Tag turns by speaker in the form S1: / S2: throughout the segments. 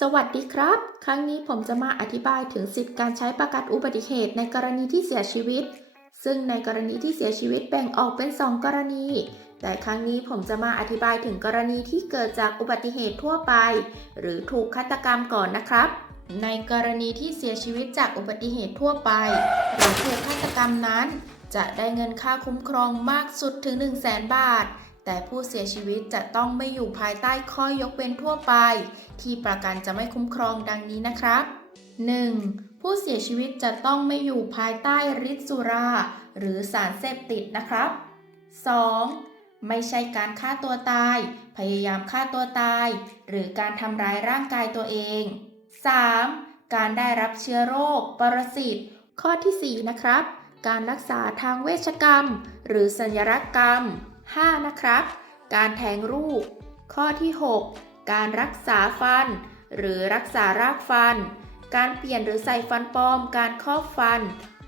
S1: สวัสดีครับ ครั้งนี้ผมจะมาอธิบายถึงสิทธิการใช้ประกันอุบัติเหตุในกรณีที่เสียชีวิต ซึ่งในกรณีที่เสียชีวิตแบ่งออกเป็น 2 กรณี แต่ครั้งนี้ผมจะมาอธิบายถึงกรณีที่เกิดจากอุบัติเหตุทั่วไป หรือถูกฆาตกรรมก่อนนะครับ ในกรณีที่เสียชีวิตจากอุบัติเหตุทั่วไป หรือถูกฆาตกรรมนั้น จะได้เงินค่าคุ้มครองมากสุดถึง 1 0 0 0 0แสนบาท แต่ผู้เสียชีวิตจะต้องไม่อยู่ภายใต้ข้อยกเว้นทั่วไป ที่ประกันจะไม่คุ้มครองดังนี้นะครับ 1. ผู้เสียชีวิตจะต้องไม่อยู่ภายใต้ฤทธิ์สุรา หรือสารเสพติดนะครับ 2. ไม่ใช่การฆ่าตัวตาย พยายามฆ่าตัวตาย หรือการทำร้ายร่างกายตัวเอง 3. การได้รับเชื้อโรค ปรสิต ข้อทีสี่4 นะครับ การรักษาทางเวชกรรม หรือสัญลักษณ์กรรม 5. นะครับ การแทงรูป ข้อที่ 6 การรักษาฟัน หรือรักษารากฟัน การเปลี่ยนหรือใส่ฟันปลอม การครอบฟัน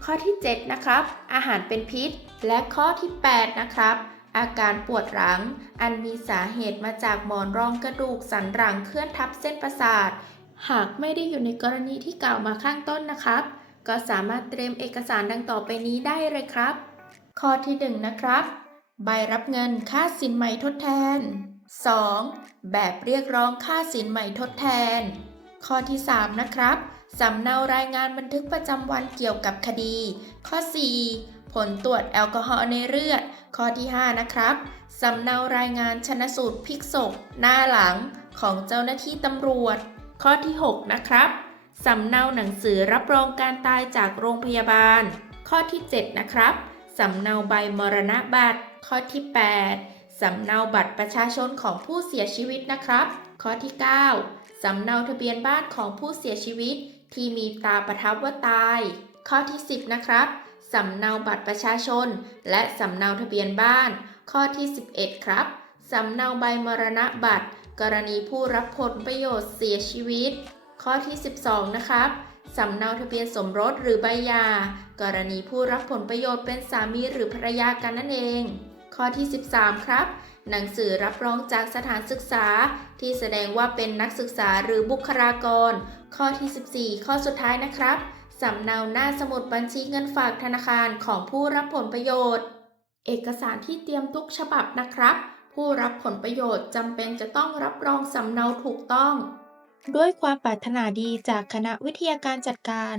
S1: ข้อที่ 7 นะครับ อาหารเป็นพิษ และข้อที่ 8 นะครับ อาการปวดหลัง อันมีสาเหตุมาจากหมอนรองกระดูกสันหลังเคลื่อนทับเส้นประสาท หากไม่ได้อยู่ในกรณีที่กล่าวมาข้างต้นนะครับ ก็สามารถเตรียมเอกสารดังต่อไปนี้ได้เลยครับ ข้อที่ 1 นะครับ ใบรับเงินค่าสินใหม่ทดแทน 2. แบบเรียกร้องค่าสินใหม่ทดแทน ข้อที่ 3 นะครับสำเนารายงานบันทึกประจำวันเกี่ยวกับคดี ข้อ 4 ผลตรวจแอลกอฮอล์ในเลือด ข้อที่ 5 นะครับสำเนารายงานชนสูตรพลิกศพหน้าหลังของเจ้าหน้าที่ตำรวจ ข้อที่ 6 นะครับสำเนาหนังสือรับรองการตายจากโรงพยาบาล ข้อที่ 7 นะครับสำเนาใบมรณบัตร ข้อที่ 8 สำเนาบัตรประชาชนของผู้เสียชีวิตนะครับ ข้อที่ 9 สำเนาทะเบียนบ้านของผู้เสียชีวิต ที่มีตราประทับว่าตาย ข้อที่ 10 นะครับสำเนาบัตรประชาชน และสำเนาทะเบียนบ้าน ข้อที่ 11 ครับสำเนาใบมรณะบัตร กรณีผู้รับผลประโยชน์เสียชีวิต ข้อที่ 12 นะครับสำเนาทะเบียนสมรสหรือใบหย่า กรณีผู้รับผลประโยชน์เป็นสามีหรือภรรยากันนั่นเอง ข้อที่ 13 ครับ หนังสือรับรองจากสถานศึกษา ที่แสดงว่าเป็นนักศึกษาหรือบุคลากร ข้อที่ 14 ข้อสุดท้ายนะครับสำเนาหน้าสมุดบัญชีเงินฝากธนาคารของผู้รับผลประโยชน์ เอกสารที่เตรียมทุกฉบับนะครับ ผู้รับผลประโยชน์จำเป็นจะต้องรับรองสำเนาถูกต้อง ด้วยความปรารถนาดีจากคณะวิทยาการจัดการ